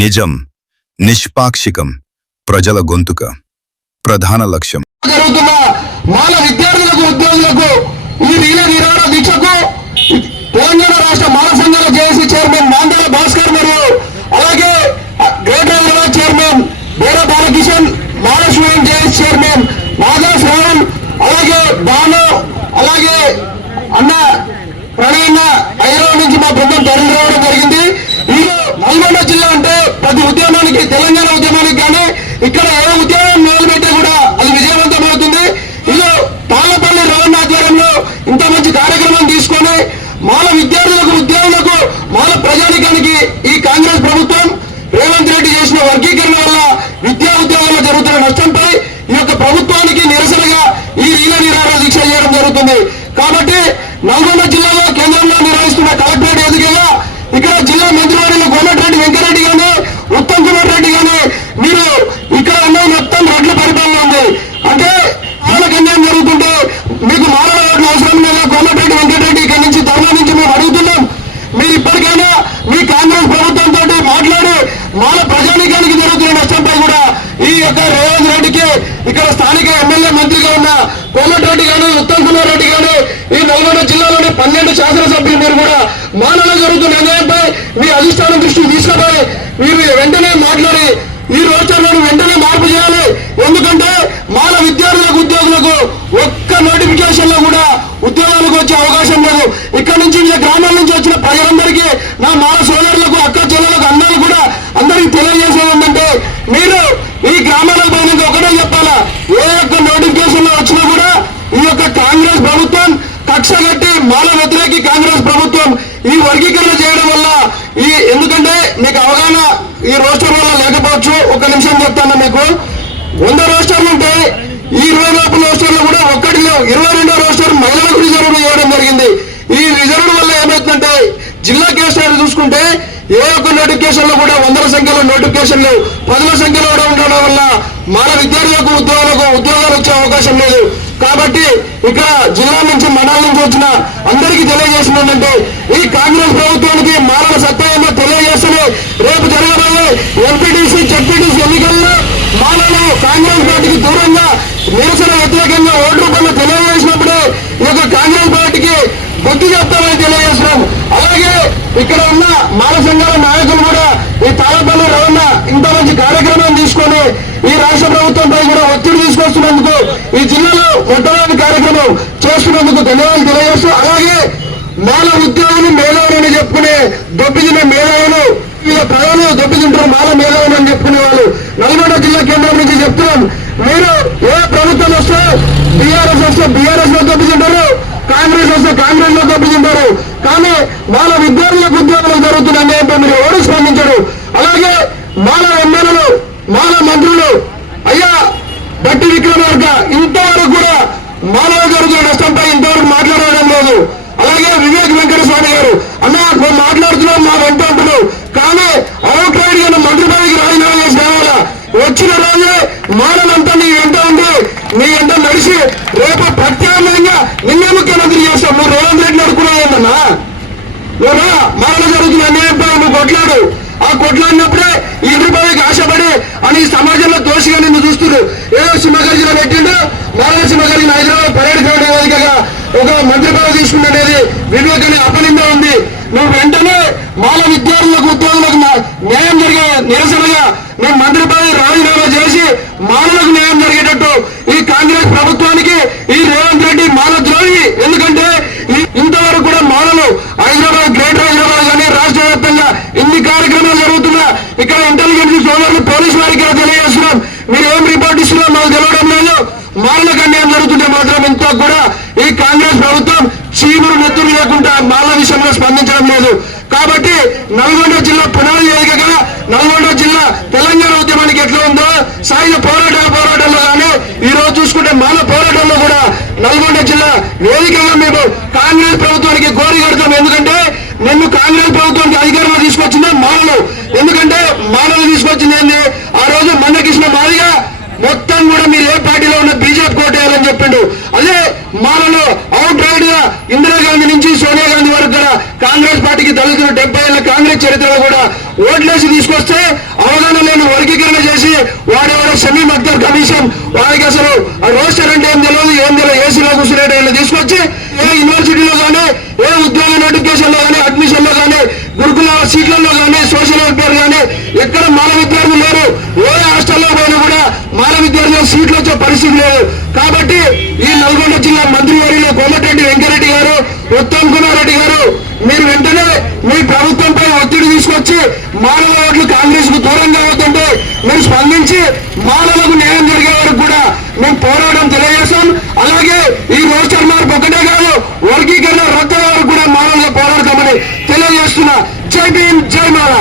నిజం, నిష్పాక్షికం, ప్రజల గొంతుక, ప్రధాన లక్ష్యం. జరుగుతున్న మాల విద్యార్థులకు ఉద్యోగులకు ఈ రీల నిరాహార దీక్షకు తెలంగాణ రాష్ట్ర మాల సంఘాల జేఏసీ చైర్మన్ మాందాల భాస్కర్ మరియు అలాగే గ్రేటర్ హైదరాబాద్ చైర్మన్ బేరా బాలకిషన్, మాల స్టూడెంట్ జేఏసీ చైర్మన్ మాదా శ్రావణ్, అలాగే బాను, అలాగే అన్న ప్రణయన్న హైదరాబాద్ నుంచి మా బృందం తరలి రావడం జరిగింది. ఈ నల్గొండ జిల్లా అంటే ప్రతి ఉద్యమానికి, తెలంగాణ ఉద్యమానికి కానీ ఇక్కడ ఏ ఉద్యమం మొదలుపెట్టే కూడా అది విజయవంతమవుతుంది. ఇది తాళ్లపల్లి రవణ ఆధ్వర్యంలో ఇంత మంచి కార్యక్రమం తీసుకొని మాల విద్యార్థులకు, ఉద్యోగులకు, మాల ప్రజానికానికి ఈ కాంగ్రెస్ ప్రభుత్వం రేవంత్ రెడ్డి చేసిన వర్గీకరణ వల్ల విద్యా ఉద్యోగాల్లో జరుగుతున్న నష్టంపై ఈ యొక్క ప్రభుత్వానికి నిరసనగా ఈ రీల నిరాహార దీక్ష చేయడం జరుగుతుంది. కాబట్టి నల్గొండ జిల్లాలో కేంద్రంలో నిర్వహిస్తున్న కలెక్టరేట్ ఎదుగుగా ఇక్కడ జిల్లా మంత్రివర్యులు కోమటిరెడ్డి వెంకరెడ్డి గానీ, ఉత్తమ్ కుమార్ రెడ్డి గానీ మీరు ఇక్కడ అన్న మొత్తం రోడ్ల పరిపాలన ఉంది. అంటే మాలకు అన్యాయం జరుగుతుంటే మీకు మాల రోడ్లు అవసరం లేదా? కోమటిరెడ్డి వెంకటరెడ్డి ఇక్కడి నుంచి ధర్నా నుంచి మేము అడుగుతున్నాం. మీరు ఇప్పటికైనా మీ కాంగ్రెస్ ప్రభుత్వంతో మాట్లాడి మాల ప్రజానికానికి జరుగుతున్న నష్టంపై కూడా ఈ యొక్క రేవంత్ రెడ్డికి ఇక్కడ స్థానిక ఎమ్మెల్యే మంత్రిగా ఉన్న కోమటిరెడ్డి గానీ, ఉత్తమ్ కుమార్ రెడ్డి గానీ, ఈ నల్గొండ జిల్లాలోని 12 శాసనసభ్యులు మీరు కూడా మాలలో జరుగుతున్న అన్యాయంపై మీ అధిష్టానం దృష్టికి తీసుకుపోయి మీరు వెంటనే మాట్లాడి ఈ రోస్టర్లను వెంటనే మార్పు చేయాలి. ఎందుకంటే మాల విద్యార్థులకు, ఉద్యోగులకు ఒక్క నోటిఫికేషన్ లో కూడా ఉద్యోగాలకు వచ్చే అవకాశం లేదు. ఇక్కడ నుంచి గ్రామాల నుంచి వచ్చిన ప్రజలందరికీ, నా మాల సోదరులకు, అక్క చెల్లెలకు, అన్నలు కూడా అందరికీ తెలియజేసేది ఏంటంటే మీరు ఈ గ్రామాలకు పోయినాక ఒకటే చెప్పాలా, ఏ ఒక్క నోటిఫికేషన్ లో వచ్చినా కూడా ఈ యొక్క కాంగ్రెస్ ప్రభుత్వం కక్ష కట్టి మాల వ్యతిరేకి కాంగ్రెస్ ప్రభుత్వం ఈ వర్గీకరణ చేయడం వల్ల ఎందుకంటే మీకు అవగాహన ఈ రోస్టర్ వల్ల లేకపోవచ్చు. ఒక నిమిషం చెప్తాను మీకు. 100 రోస్టర్లు ఉంటే ఈ 20 రోస్టర్లు కూడా ఒక్కటి లేవు. 22వ రోస్టర్ మహిళలకు రిజర్వ్ ఇవ్వడం జరిగింది. ఈ రిజర్వ్ వల్ల ఏమవుతుందంటే జిల్లా కేసులు చూసుకుంటే ఏ ఒక్క నోటిఫికేషన్ లో కూడా 100ల సంఖ్యలో నోటిఫికేషన్లు 10ల సంఖ్యలో కూడా ఉండడం వల్ల మాల విద్యార్థులకు, ఉద్యోగాలు వచ్చే అవకాశం లేదు. కాబట్టి ఇక్కడ జిల్లా నుంచి, మండలం నుంచి వచ్చిన అందరికీ తెలియజేసింది ఏంటంటే ఈ కాంగ్రెస్ ప్రభుత్వానికి మానవ సత్యాన్ని తెలియజేస్తూనే రేపు జరగబోయే ఎంపీటీసీ, జెడ్పీటీసీ ఎన్నికల్లో మానవులు కాంగ్రెస్ పార్టీకి దూరంగా నిరసన వ్యతిరేకంగా ఓటు రూపంలో తెలియజేసినప్పుడే ఈ యొక్క కాంగ్రెస్ పార్టీకి బుద్ధి చెప్తామని తెలియజేస్తున్నాం. అలాగే ఇక్కడ ఉన్న మాల సంఘాల నాయకులు కూడా ఈ తాళపల్లి రవణ ఇంత మంచి కార్యక్రమం తీసుకొని ఈ రాష్ట్ర ప్రభుత్వంపై కూడా ఒత్తిడి తీసుకొస్తున్నందుకు, ఈ జిల్లాలో మొట్టమొదటి కార్యక్రమం చేస్తున్నందుకు ధన్యవాదాలు తెలియజేస్తూ, అలాగే మాల ఉద్యోగులు మేధావులని చెప్పుకునే దొబ్బిదిన మేధావులు, వీళ్ళ ప్రజలు దొబ్బితింటారు మాల మేధావులు అని చెప్పుకునే వాళ్ళు నల్గొండ జిల్లా కేంద్రం నుంచి చెప్తున్నాం. మీరు ఏ ప్రభుత్వం వస్తే బీఆర్ఎస్ వస్తే బీఆర్ఎస్ లో దొబ్బితింటారు, కాంగ్రెస్ వస్తే కాంగ్రెస్ లో దొబ్బితింటారు. కానీ మాల విద్యార్థులకు, ఉద్యోగులకు జరుగుతున్న అన్యాయంపై మీరు ఎవరు స్పందించరు. అలాగే మాల ఎమ్మెల్యేలు, మాల మంత్రులు అయ్యా బట్టి విక్రమార్క ఇంతవరకు కూడా మానవ జరుగుతున్న నష్టంపై ఇంతవరకు మాట్లాడడం లేదు. అలాగే వివేక్ వెంకటస్వామి గారు అన్న మేము మాట్లాడుతున్నాం, మా వెంట అంటున్నాం. కానీ అవుట్ రైడ్ గా మంత్రి పదవికి రాజీనామా చేసి రావాలా? వచ్చిన రోజే మానవంతా నీ వెంట ఉండి నీ వెంట నడిచి రేపు ప్రత్యామ్నాయంగా నిన్నే ముఖ్యమంత్రి చేస్తాం. నువ్వు రేవంత్ రెడ్డి అడుకున్నావన్నా? నువ్వు మానవ జరుగుతున్న అన్యాయంపై నువ్వు కొట్లాడు. ఆ కొట్లాడినప్పుడే ఈ రూపాయలకి ఆశపడి అని సమాజంలో దోషిగా నిన్ను చూస్తున్నారు. ఏదో సింహగర్జన పెట్టిండు, మానవ సింహగర్జన హైదరాబాద్ పర్యటన వేదికగా ఒక మంత్రి పదవి తీసుకున్నది వివేకని అపనింద ఉంది. నువ్వు వెంటనే మాల విద్యార్థులకు, ఉద్యోగులకు న్యాయం జరిగే నిరసనగా నువ్వు మంత్రి పదవి రాజీనామా చేసి మానవులకు న్యాయం జరిగేటట్టు ఈ కాంగ్రెస్ ప్రభుత్వానికి ఈ రేవంత్ రెడ్డి మాల ద్రోహి. ఎందుకంటే ఇంతవరకు కూడా మానవులు హైదరాబాద్, గ్రేటర్ హైదరాబాద్ కానీ రాష్ట్ర వ్యాప్తంగా ఇన్ని కార్యక్రమాలు జరుగుతున్నా ఇక్కడ ఇంటెలిజెన్స్ సోదరులు, పోలీసు వారికి తెలియజేస్తున్నాం. మీరు ఏం రిపోర్ట్ ఇస్తున్నారో మాకు తెలియడం లేదు. మానవులకు అన్యాయం జరుగుతుంటే మాత్రం ఇంత కూడా ఈ కాంగ్రెస్ ప్రభుత్వం చీమురు నెత్తురు లేకుండా మాల విషయంలో స్పందించడం లేదు. కాబట్టి నల్గొండ జిల్లా పునాది వేదికగా నల్గొండ జిల్లా తెలంగాణ ఉద్యమానికి ఎట్లా ఉందో సాయుధ పోరాటంలో కానీ ఈ రోజు చూసుకుంటే మాల పోరాటంలో కూడా నల్గొండ జిల్లా వేదికగా మేము కాంగ్రెస్ ప్రభుత్వానికి గోరి కడతాం. ఎందుకంటే నిన్ను కాంగ్రెస్ ప్రభుత్వానికి అధికారంలో తీసుకొచ్చిందే మాలలు. ఎందుకంటే మాలలు తీసుకొచ్చింది ఏంది? ఆ రోజు మందకృష్ణ మాదిగా మొత్తం కూడా మీరు ఏ పార్టీలో ఉన్న బీజేపీ కోటేయాలని చెప్పిండు. అదే మాలలో అవుట్ రైడ్ గా ఇందిరాగాంధీ నుంచి సోనియా గాంధీ వరకు కూడా కాంగ్రెస్ పార్టీకి దళితులు 70 ఏళ్ల కాంగ్రెస్ చరిత్రలో కూడా ఓట్లేసి తీసుకొస్తే అవగాహన లేని వర్గీకరణ చేసి వాడెవడో సెమీ మక్తర్ కమిషన్ వాడికి అసలు రోస్టర్ అంటే ఏం తెలియదు ఏసీలో కూర్చునేట తీసుకొచ్చి ఏ యూనివర్సిటీలో కానీ ఏ ఉద్యోగ నోటిఫికేషన్ లో కానీ అడ్మిషన్ లో కానీ గురుకుల సీట్లలో కానీ సోషల్ వెల్ఫేర్ కానీ ఎక్కడ మాల విద్యార్థులు లేరు. ఏ హాస్టల్లో పోయినా కూడా మాల విద్యార్థులకు సీట్లు వచ్చే పరిస్థితి లేదు. కాబట్టి ఈ నల్గొండ జిల్లా మంత్రివర్యులు కోమటిరెడ్డి వెంకరెడ్డి గారు, ఉత్తమ్ కుమార్ రెడ్డి గారు, మీరు వెంటనే మీ ప్రభుత్వంపై ఒత్తిడి తీసుకొచ్చి మానవ ఓట్లు కాంగ్రెస్ కు దూరంగా అవుతుంటే మీరు స్పందించి మానవులకు న్యాయం జరిగే వరకు కూడా మేము పోరాటం తెలియజేస్తాం. అలాగే ఈ రోస్టర్ మార్పు ఒకటే కాదు, వర్గీకరణ రద్దు వరకు కూడా మానవులుగా పోరాడతామని తెలియజేస్తున్నా. జై భీమ్, జై మాల.